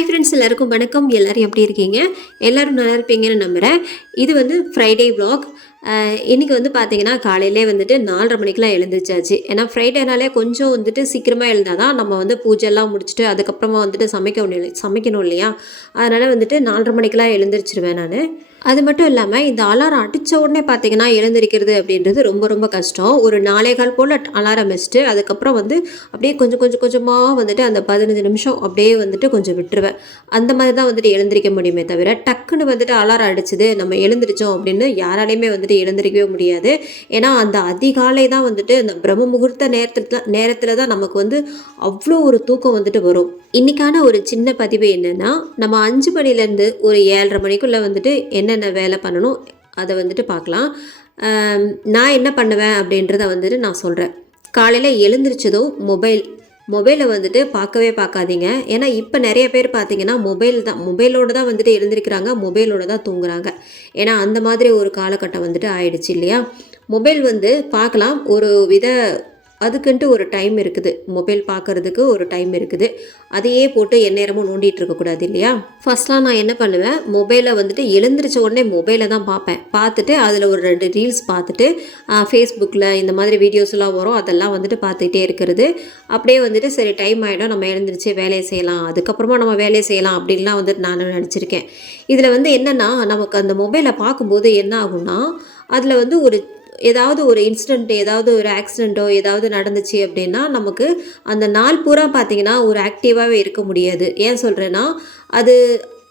Hi friends எல்லாருக்கும் வணக்கம். எல்லோரும் எப்படி இருக்கீங்க? எல்லோரும் நல்லா இருப்பீங்கன்னு நம்புகிறேன் இது வந்து ஃப்ரைடே ப்ளாக் இன்றைக்கி வந்து பார்த்தீங்கன்னா காலையிலே வந்துட்டு நாலரை மணிக்கெலாம் எழுந்திரிச்சாச்சு. ஏன்னா ஃப்ரைடேனாலே கொஞ்சம் வந்துட்டு சீக்கிரமாக எழுந்தால் தான் நம்ம வந்து பூஜைலாம் முடிச்சுட்டு அதுக்கப்புறமா வந்துட்டு சமைக்க சமைக்கணும் இல்லையா? அதனால் வந்துட்டு நாலரை மணிக்கெலாம் எழுந்திரிச்சிருவேன் நான். அது மட்டும் இல்லாமல் இந்த அலாரம் அடித்த உடனே பார்த்தீங்கன்னா எழுந்திருக்கிறது அப்படின்றது ரொம்ப ரொம்ப கஷ்டம். ஒரு நாலே கால் போல் அலாரம் வச்சுட்டு அதுக்கப்புறம் வந்து அப்படியே கொஞ்சம் கொஞ்சம் கொஞ்சமாக வந்துட்டு அந்த பதினஞ்சு நிமிஷம் அப்படியே வந்துட்டு கொஞ்சம் விட்டுருவேன். அந்த மாதிரி தான் வந்துட்டு எழுந்திரிக்க முடியுமே தவிர டக்குன்னு வந்துட்டு அலாரம் அடிச்சுது நம்ம எழுந்திரிச்சோம் அப்படின்னு யாராலையுமே வந்துட்டு எழுந்திரிக்கவே முடியாது. ஏன்னா அந்த அதிகாலை தான் வந்துட்டு அந்த பிரம்ம முகூர்த்த நேரத்தில் நேரத்தில் தான் நமக்கு வந்து அவ்வளோ ஒரு தூக்கம் வந்துட்டு வரும். இன்றைக்கான ஒரு சின்ன பதிவு என்னென்னா நம்ம அஞ்சு மணிலேருந்து ஒரு ஏழரை மணிக்குள்ளே வந்துட்டு என்னென்ன வேலை பண்ணணும் அதை வந்துட்டு பார்க்கலாம். நான் என்ன பண்ணுவேன் அப்படின்றத வந்துட்டு நான் சொல்கிறேன் காலையில் எழுந்திரிச்சதும் மொபைல் மொபைலை வந்துட்டு பார்க்கவே பார்க்காதீங்க. ஏன்னா இப்போ நிறைய பேர் பார்த்தீங்கன்னா மொபைல் தான் மொபைலோடு தான் வந்துட்டு எழுந்திருக்கிறாங்க மொபைலோட தான் தூங்குறாங்க. ஏன்னா அந்த மாதிரி ஒரு காலகட்டம் வந்துட்டு ஆயிடுச்சு இல்லையா? மொபைல் வந்து பார்க்கலாம் ஒரு வித அதுக்குன்ட்டு ஒரு டைம் இருக்குது. மொபைல் பார்க்கறதுக்கு ஒரு டைம் இருக்குது. அதையே போட்டு எந்நேரமும் நோண்டிகிட்டு இருக்கக்கூடாது இல்லையா? ஃபஸ்ட்லாம் நான் என்ன பண்ணுவேன்? மொபைலை வந்துட்டு எழுந்திரிச்ச உடனே மொபைலை தான் பார்ப்பேன். பார்த்துட்டு அதில் ஒரு ரெண்டு ரீல்ஸ் பார்த்துட்டு ஃபேஸ்புக்கில் இந்த மாதிரி வீடியோஸ்லாம் வரும். அதெல்லாம் வந்துட்டு பார்த்துக்கிட்டே இருக்கிறது. அப்படியே வந்துட்டு சரி டைம் ஆகிடும் நம்ம எழுந்திரிச்சு வேலையை செய்யலாம். அதுக்கப்புறமா நம்ம வேலையை செய்யலாம் அப்படின்லாம் வந்துட்டு நான் நினச்சிருக்கேன். இதில் வந்து என்னென்னா நமக்கு அந்த மொபைலை பார்க்கும்போது என்ன ஆகும்னா அதில் வந்து ஒரு ஏதாவது ஒரு இன்சிடெண்ட் ஏதாவது ஒரு ஆக்சிடெண்ட்டோ ஏதாவது நடந்துச்சு அப்படின்னா நமக்கு அந்த நாள் பூரா பார்த்தீங்கன்னா ஒரு ஆக்டிவாகவே இருக்க முடியாது. ஏன் சொல்கிறேன்னா அது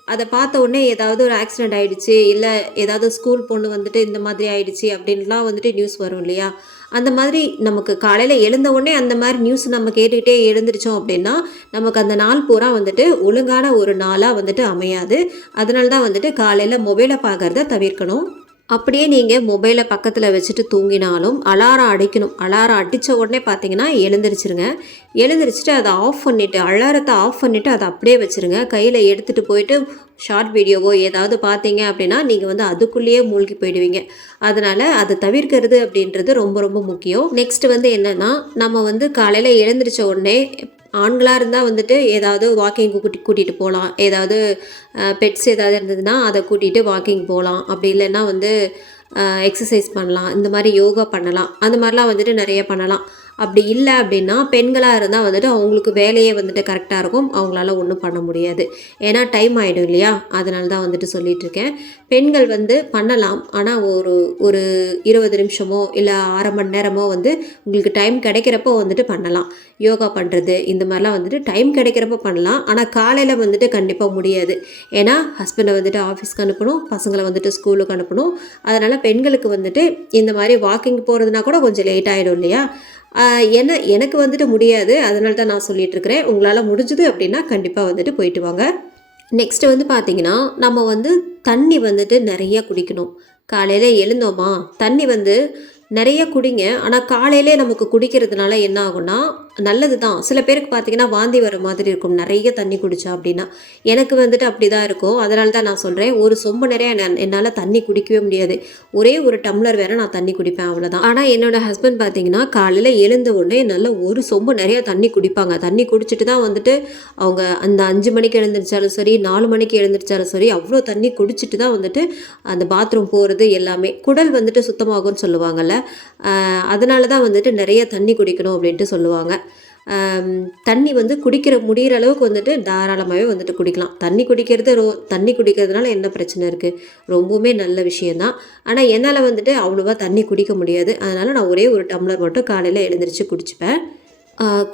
அதை பார்த்த உடனே ஏதாவது ஒரு ஆக்சிடெண்ட் ஆகிடுச்சு இல்லை ஏதாவது ஸ்கூல் பொண்ணு வந்துட்டு இந்த மாதிரி ஆகிடுச்சு அப்படின்லாம் வந்துட்டு நியூஸ் வரும் இல்லையா? அந்த மாதிரி நமக்கு காலையில் எழுந்த உடனே அந்த மாதிரி நியூஸ் நம்ம கேட்டுக்கிட்டே எழுந்திரிச்சோம் அப்படின்னா நமக்கு அந்த நாள் பூரா வந்துட்டு ஒழுங்கான ஒரு நாளாக வந்துட்டு அமையாது. அதனால தான் வந்துட்டு காலையில் மொபைலை பார்க்கறத தவிர்க்கணும். அப்படியே நீங்கள் மொபைலை பக்கத்தில் வச்சுட்டு தூங்கினாலும் அலாரம் அடிக்கணும். அலாரம் அடித்த உடனே பார்த்தீங்கன்னா எழுந்திரிச்சிருங்க. எழுந்திரிச்சிட்டு அதை ஆஃப் பண்ணிவிட்டு அலாரத்தை ஆஃப் பண்ணிவிட்டு அதை அப்படியே வச்சுருங்க. கையில் எடுத்துகிட்டு போயிட்டு ஷார்ட் வீடியோவோ ஏதாவது பார்த்தீங்க அப்படின்னா நீங்கள் வந்து அதுக்குள்ளேயே மூழ்கி போயிடுவீங்க. அதனால் அதை தவிர்க்கிறது அப்படின்றது ரொம்ப ரொம்ப முக்கியம். நெக்ஸ்ட் வந்து என்னென்னா நம்ம வந்து காலையில் எழுந்திரிச்ச உடனே ஆண்களாக இருந்தால் வந்துட்டு ஏதாவது வாக்கிங் கூட்டி கூட்டிகிட்டு போகலாம் ஏதாவது பெட்ஸ் ஏதாவது இருந்ததுன்னா அதை கூட்டிகிட்டு வாக்கிங் போகலாம் அப்படி இல்லைன்னா வந்து எக்ஸசைஸ் பண்ணலாம். இந்த மாதிரி யோகா பண்ணலாம். அந்த மாதிரிலாம் வந்துட்டு நிறைய பண்ணலாம். அப்படி இல்லை அப்படின்னா பெண்களாக இருந்தால் வந்துட்டு அவங்களுக்கு வேலையே வந்துட்டு கரெக்டாக இருக்கும். அவங்களால ஒன்றும் பண்ண முடியாது. ஏன்னா டைம் ஆகிடும் இல்லையா? அதனால தான் வந்துட்டு சொல்லிட்டு இருக்கேன். பெண்கள் வந்து பண்ணலாம். ஆனால் ஒரு ஒரு இருபது நிமிஷமோ இல்லை அரை மணி நேரமோ வந்து உங்களுக்கு டைம் கிடைக்கிறப்போ வந்துட்டு பண்ணலாம். யோகா பண்ணுறது இந்த மாதிரிலாம் வந்துட்டு டைம் கிடைக்கிறப்ப பண்ணலாம். ஆனால் காலையில் வந்துட்டு கண்டிப்பாக முடியாது. ஏன்னா ஹஸ்பண்டை வந்துட்டு ஆஃபீஸ்க்கு அனுப்பணும். பசங்களை வந்துட்டு ஸ்கூலுக்கு அனுப்பணும். அதனால் பெண்களுக்கு வந்துட்டு இந்த மாதிரி வாக்கிங் போகிறதுனா கூட கொஞ்சம் லேட் ஆகிடும் இல்லையா? என்ன எனக்கு வந்துட்டு முடியாது. அதனால தான் நான் சொல்லிகிட்ருக்கிறேன் உங்களால் முடிஞ்சுது அப்படின்னா கண்டிப்பாக வந்துட்டு போயிட்டு வாங்க. நெக்ஸ்ட்டு வந்து பார்த்தீங்கன்னா நம்ம வந்து தண்ணி வந்துட்டு நிறைய குடிக்கணும். காலையில் எழுந்தோமா தண்ணி வந்து நிறைய குடிங்க. ஆனால் காலையிலே நமக்கு குடிக்கிறதுனால என்ன ஆகும்னா நல்லது தான் சில பேருக்கு பார்த்தீங்கன்னா வாந்தி வர மாதிரி இருக்கும். நிறைய தண்ணி குடித்தா அப்படின்னா. எனக்கு வந்துட்டு அப்படி தான் இருக்கும். அதனால தான் நான் சொல்கிறேன் ஒரு சொம்பு நிறைய என்னால் தண்ணி குடிக்கவே முடியாது. ஒரே ஒரு டம்ளர் வேற நான் தண்ணி குடிப்பேன் அவ்வளோதான் ஆனால் என்னோட ஹஸ்பண்ட் பார்த்தீங்கன்னா காலையில் எழுந்த உடனே நல்லா ஒரு சொம்பு நிறைய தண்ணி குடிப்பாங்க. தண்ணி குடிச்சிட்டு தான் வந்துட்டு அவங்க அந்த அஞ்சு மணிக்கு எழுந்திரிச்சாலும் சரி நாலு மணிக்கு எழுந்திரிச்சாலும் சரி அவ்வளோ தண்ணி குடிச்சிட்டு தான் வந்துட்டு அந்த பாத்ரூம் போகிறது எல்லாமே. குடல் வந்துட்டு சுத்தமாகும்னு சொல்லுவாங்கல்ல. அதனால தான் வந்துட்டு நிறைய தண்ணி குடிக்கணும் அப்படின்ட்டு சொல்லுவாங்க. தண்ணி வந்து குடிக்கிற முடிகிற அளவுக்கு வந்துட்டு தாராளமாகவே வந்துட்டு குடிக்கலாம். தண்ணி குடிக்கிறது ரோ தண்ணி குடிக்கிறதுனால என்ன பிரச்சனை இருக்குது ரொம்பவுமே நல்ல விஷயந்தான் ஆனால் என்னால் வந்துட்டு அவ்வளோவா தண்ணி குடிக்க முடியாது. அதனால் நான் ஒரே ஒரு டம்ளர் மட்டும் காலையில் எழுந்திரிச்சு குடிச்சுப்பேன்.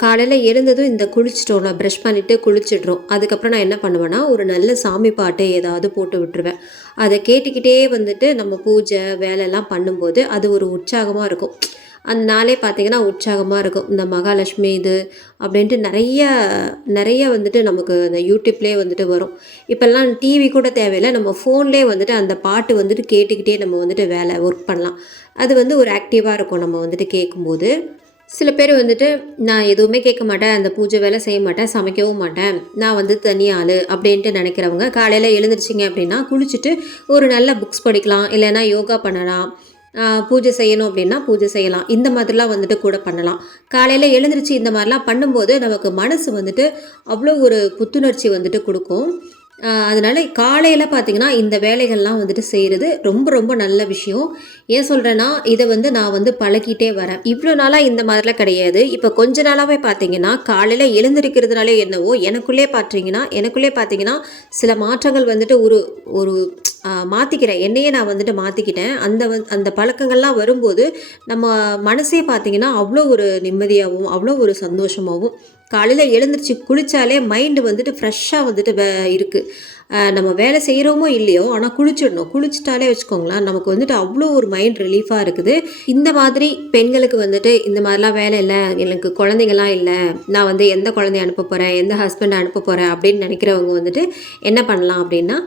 காலையில் எழுந்ததும் இந்த குளிச்சிட்டோம். நான் ப்ரஷ் பண்ணிவிட்டு குளிச்சிடுறோம். அதுக்கப்புறம் நான் என்ன பண்ணுவேன்னா ஒரு நல்ல சாமி பாட்டு ஏதாவது போட்டு விட்டுருவேன். அதை கேட்டுக்கிட்டே வந்துட்டு நம்ம பூஜை வேலையெல்லாம் பண்ணும்போது அது ஒரு உற்சாகமாக இருக்கும். அந்த நாளே பார்த்தீங்கன்னா உற்சாகமாக இருக்கும். இந்த மகாலட்சுமி இது அப்படின்ட்டு நிறைய நிறைய வந்துட்டு நமக்கு அந்த யூடியூப்லேயே வந்துட்டு வரும். இப்போல்லாம் டிவி கூட தேவையில்லை. நம்ம ஃபோன்லேயே வந்துட்டு அந்த பாட்டு வந்துட்டு கேட்டுக்கிட்டே நம்ம வந்துட்டு வேலை ஒர்க் பண்ணலாம். அது வந்து ஒரு ஆக்டிவாக இருக்கும் நம்ம வந்துட்டு கேட்கும்போது. சில பேர் வந்துட்டு நான் எதுவுமே கேட்க மாட்டேன். அந்த பூஜை வேலை செய்ய மாட்டேன். சமைக்கவும் மாட்டேன். நான் வந்து தனி ஆள் அப்படின்ட்டு நினைக்கிறவங்க காலையில் எழுந்திரிச்சிங்க அப்படின்னா குளிச்சுட்டு ஒரு நல்ல புக்ஸ் படிக்கலாம். இல்லைன்னா யோகா பண்ணலாம். பூஜை செய்யணும் அப்படின்னா பூஜை செய்யலாம். இந்த மாதிரிலாம் வந்துட்டு கூட பண்ணலாம். காலையில் எழுந்திரிச்சு இந்த மாதிரிலாம் பண்ணும்போது நமக்கு மனசு வந்துட்டு அவ்வளோ ஒரு புத்துணர்ச்சி வந்துட்டு கொடுக்கும். அதனால் அதனால காலையில் பார்த்தீங்கன்னா இந்த வேலைகள்லாம் வந்துட்டு செய்கிறது ரொம்ப ரொம்ப நல்ல விஷயம். ஏன் சொல்கிறேன்னா இதை வந்து நான் வந்து பழகிட்டே வரேன். இவ்வளோ நாளாக இந்த மாதிரிலாம் கிடையாது. இப்போ கொஞ்ச நாளாகவே பார்த்தீங்கன்னா காலையில் எழுந்திருக்கிறதுனாலே என்னவோ எனக்குள்ளே பார்த்தீங்கன்னா எனக்குள்ளே பார்த்தீங்கன்னா சில மாற்றங்கள் வந்துட்டு ஒரு ஒரு மாற்றிக்கிறேன் என்னையே நான் வந்துட்டு மாற்றிக்கிட்டேன் அந்த வந் அந்த பழக்கங்கள்லாம் வரும்போது நம்ம மனசே பார்த்திங்கன்னா அவ்வளோ ஒரு நிம்மதியாகவும் அவ்வளோ ஒரு சந்தோஷமாகவும் காலையில் எழுந்திரிச்சு குளித்தாலே மைண்டு வந்துட்டு ஃப்ரெஷ்ஷாக வந்துட்டு வே இருக்குது நம்ம வேலை செய்கிறோமோ இல்லையோ ஆனால் குளிச்சிடணும். குளிச்சிட்டாலே வச்சுக்கோங்களேன் நமக்கு வந்துட்டு அவ்வளோ ஒரு மைண்ட் ரிலீஃபாக இருக்குது. இந்த மாதிரி பெண்களுக்கு வந்துட்டு இந்த மாதிரிலாம் வேலை இல்லை எனக்கு குழந்தைங்களாம் இல்லை நான் வந்து எந்த குழந்தைய அனுப்ப போகிறேன் எந்த ஹஸ்பண்டை அனுப்ப போகிறேன் அப்படின்னு நினைக்கிறவங்க வந்துட்டு என்ன பண்ணலாம் அப்படின்னா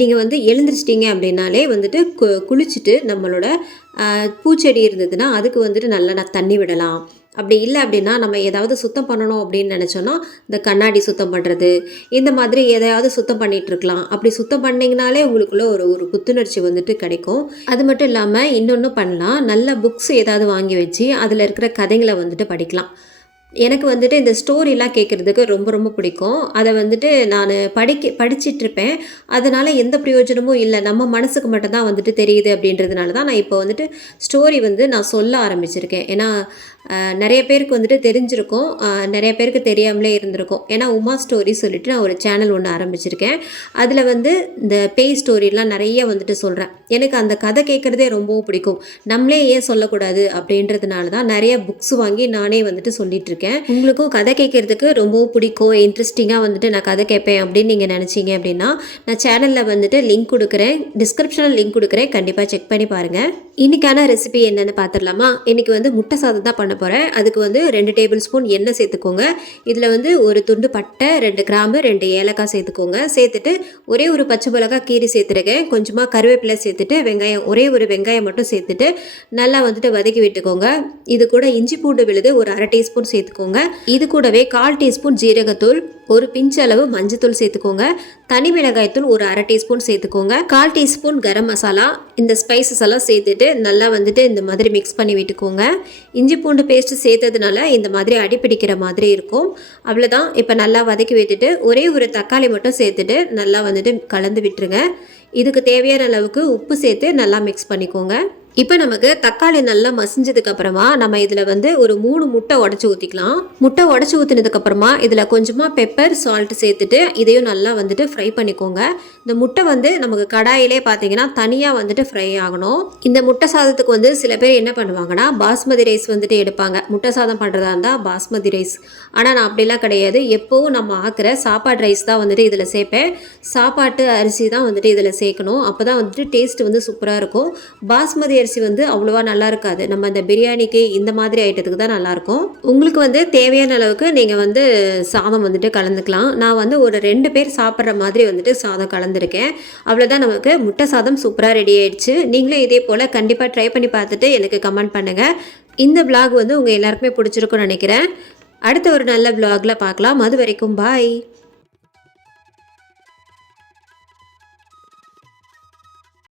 நீங்கள் வந்து எழுந்திரிச்சிட்டிங்க அப்படின்னாலே வந்துட்டு கு குளிச்சுட்டு நம்மளோட பூச்செடி இருந்ததுன்னா அதுக்கு வந்துட்டு நல்லா நான் தண்ணி விடலாம். அப்படி இல்லை அப்படின்னா நம்ம ஏதாவது சுத்தம் பண்ணணும் அப்படின்னு நினச்சோன்னா இந்த கண்ணாடி சுத்தம் பண்ணுறது இந்த மாதிரி எதையாவது சுத்தம் பண்ணிகிட்ருக்கலாம் அப்படி சுத்தம் பண்ணிங்கனாலே உங்களுக்குள்ள ஒரு ஒரு புத்துணர்ச்சி வந்துட்டு கிடைக்கும். அது மட்டும் இல்லாமல் இன்னொன்று பண்ணலாம். நல்ல புக்ஸ் ஏதாவது வாங்கி வச்சு அதில் இருக்கிற கதைகளை வந்துட்டு படிக்கலாம். எனக்கு வந்துட்டு இந்த ஸ்டோரிலாம் கேட்குறதுக்கு ரொம்ப ரொம்ப பிடிக்கும். அதை வந்துட்டு நான் படிக்க படிச்சிட்ருப்பேன். அதனால் எந்த பிரயோஜனமும் இல்லை. நம்ம மனசுக்கு மட்டும்தான் வந்துட்டு தெரியுது அப்படின்றதுனால தான் நான் இப்போ வந்துட்டு ஸ்டோரி வந்து நான் சொல்ல ஆரம்பிச்சிருக்கேன். ஏன்னா நிறைய பேருக்கு வந்துட்டு தெரிஞ்சிருக்கும். நிறைய பேருக்கு தெரியாமலே இருந்திருக்கும். ஏன்னா உமா ஸ்டோரி சொல்லிட்டு நான் ஒரு சேனல் ஒன்று ஆரம்பிச்சிருக்கேன். அதில் வந்து இந்த பேய் ஸ்டோரிலாம் நிறைய வந்துட்டு சொல்கிறேன் எனக்கு அந்த கதை கேட்குறதே ரொம்பவும் பிடிக்கும். நம்மளே ஏன் சொல்லக்கூடாது அப்படின்றதுனால தான் நிறைய புக்ஸ் வாங்கி நானே வந்துட்டு சொல்லிகிட்ருக்கேன் இருக்கேன் உங்களுக்கும் கதை கேட்குறதுக்கு ரொம்பவும் பிடிக்கும் இன்ட்ரெஸ்டிங்காக வந்துட்டு நான் கதை கேட்பேன் அப்படின்னு நீங்கள் நினச்சிங்க அப்படின்னா நான் சேனலில் வந்துட்டு லிங்க் கொடுக்குறேன் டிஸ்கிரிப்ஷனில் லிங்க் கொடுக்குறேன். கண்டிப்பாக செக் பண்ணி பாருங்கள் இன்னைக்கான ரெசிபி என்னென்னு பார்த்துடலாமா இன்றைக்கி வந்து முட்டை சாதம் தான் பண்ண போகிறேன் அதுக்கு வந்து ரெண்டு டேபிள் ஸ்பூன் எண்ணெய் சேர்த்துக்கோங்க. இதில் வந்து ஒரு துண்டு பட்டை ரெண்டு கிராம்பு ரெண்டு ஏலக்காய் சேர்த்துக்கோங்க. சேர்த்துட்டு ஒரே ஒரு பச்சை மிளகாய் கீரி சேர்த்துருக்கேன். கொஞ்சமாக கருவேப்பிலை சேர்த்துட்டு வெங்காயம் ஒரே ஒரு வெங்காயம் மட்டும் சேர்த்துட்டு நல்லா வந்துட்டு வதக்கி விட்டுக்கோங்க. இது கூட இஞ்சி பூண்டு விழுது ஒரு அரை டீஸ்பூன் சேர்த்துக்கோங்க. இது கூடவே கால் டீஸ்பூன் ஜீரகத்தூள் ஒரு பிஞ்ச் அளவு மஞ்சத்தூள் சேர்த்துக்கோங்க. தனி மிளகாய்த்தூள் ஒரு அரை டீஸ்பூன் சேர்த்துக்கோங்க. கால் டீஸ்பூன் கரம் மசாலா இந்த ஸ்பைசஸ் எல்லாம் சேர்த்துட்டு நல்லா வந்துட்டு இந்த மாதிரி மிக்ஸ் பண்ணி விட்டுக்கோங்க. இஞ்சி பூண்டு பேஸ்ட்டு சேர்த்ததுனால இந்த மாதிரி அடிப்பிடிக்கிற மாதிரி இருக்கும். அவ்வளோதான் இப்போ நல்லா வதக்கி விட்டுட்டு ஒரே ஒரு தக்காளி மட்டும் சேர்த்துட்டு நல்லா வந்துட்டு கலந்து விட்டுருங்க. இதுக்கு தேவையான அளவுக்கு உப்பு சேர்த்து நல்லா மிக்ஸ் பண்ணிக்கோங்க. இப்போ நமக்கு தக்காளி நல்லா மசிஞ்சதுக்கு அப்புறமா நம்ம இதில் வந்து ஒரு மூணு முட்டை உடச்சி ஊற்றிக்கலாம் முட்டை உடச்சி ஊற்றினதுக்கு அப்புறமா இதில் கொஞ்சமாக பெப்பர் சால்ட் சேர்த்துட்டு இதையும் நல்லா வந்துட்டு ஃப்ரை பண்ணிக்கோங்க. இந்த முட்டை வந்து நமக்கு கடாயிலே பார்த்தீங்கன்னா தனியாக வந்துட்டு ஃப்ரை ஆகணும். இந்த முட்டை சாதத்துக்கு வந்து சில பேர் என்ன பண்ணுவாங்கன்னா பாஸ்மதி ரைஸ் வந்துட்டு எடுப்பாங்க. முட்டை சாதம் பண்ணுறதா இருந்தால் பாஸ்மதி ரைஸ். ஆனால் நான் அப்படிலாம் கிடையாது. எப்போவும் நம்ம ஆக்குற சாப்பாடு ரைஸ் தான் வந்துட்டு இதில் சேர்ப்பேன். சாப்பாட்டு அரிசி தான் வந்துட்டு இதில் சேர்க்கணும். அப்போ தான் வந்துட்டு டேஸ்ட் வந்து சூப்பராக இருக்கும். பாஸ்மதி அரிசி வந்து அவ்வளோவா நல்லா இருக்காது. நம்ம இந்த பிரியாணிக்கு இந்த மாதிரி ஐட்டத்துக்கு தான் நல்லாயிருக்கும் உங்களுக்கு வந்து தேவையான அளவுக்கு நீங்கள் வந்து சாதம் வந்துட்டு கலந்துக்கலாம். நான் வந்து ஒரு ரெண்டு பேர் சாப்பிட்ற மாதிரி வந்துட்டு சாதம் கலந்துருக்கேன். அவ்வளோதான் நமக்கு. முட்டை சாதம் சூப்பராக ரெடி ஆயிடுச்சு. நீங்களும் இதே போல் கண்டிப்பாக ட்ரை பண்ணி பார்த்துட்டு எனக்கு கமெண்ட் பண்ணுங்கள் இந்த vlog வந்து உங்கள் எல்லாருக்குமே பிடிச்சிருக்கும்னு நினைக்கிறேன். அடுத்த ஒரு நல்ல vlogல பார்க்கலாம். அது வரைக்கும் பாய்